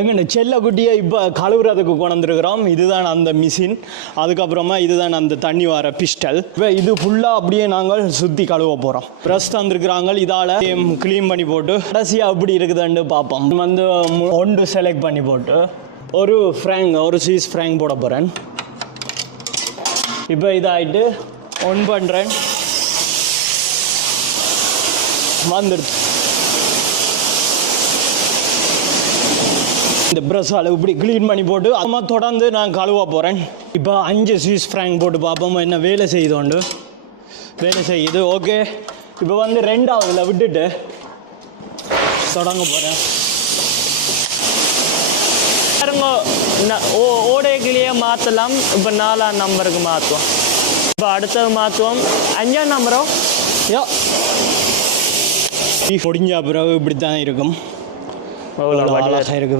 எங்க செல்லக்குட்டியை இப்போ கழுவுறதுக்கு கொண்டுருக்கிறோம். இதுதான் அந்த மிஷின். அதுக்கப்புறமா இதுதான் அந்த தண்ணி வர பிஸ்டல். இப்போ இது ஃபுல்லாக அப்படியே நாங்கள் சுற்றி கழுவ போகிறோம். ப்ரெஷ் தந்துருக்குறாங்க. இதால் க்ளீன் பண்ணி போட்டு கடைசியாக அப்படி இருக்குதுன்னு பார்ப்போம். வந்து ஒன்று செலக்ட் பண்ணி போட்டு ஒரு சீஸ் ஃப்ராங்க் போட போகிறேன். இப்போ இதாகிட்டு ஒன் பண்ணுறேன். வந்துடுச்சு. இந்த ப்ரஷ்ஷால் இப்படி க்ளீன் பண்ணி போட்டு அதுமா தொடர்ந்து நான் கழுவ போகிறேன். இப்போ 5 சீஸ் ஃப்ராங்க் போட்டு பார்ப்போம் என்ன வேலை செய்யுதோண்டு. வேலை செய்யுது. ஓகே, இப்போ வந்து 2ஆவதுல விட்டுட்டு தொடங்க போகிறேன். ஓடைக்கிலேயே மாற்றலாம். இப்போ 4ஆம் நம்பருக்கு மாற்றுவோம். இப்போ அடுத்தது மாற்றுவோம். 5ஆம் நம்பரோ பொடிஞ்ச பிறகு இப்படி தான் இருக்கும். அழகாக இருக்கு.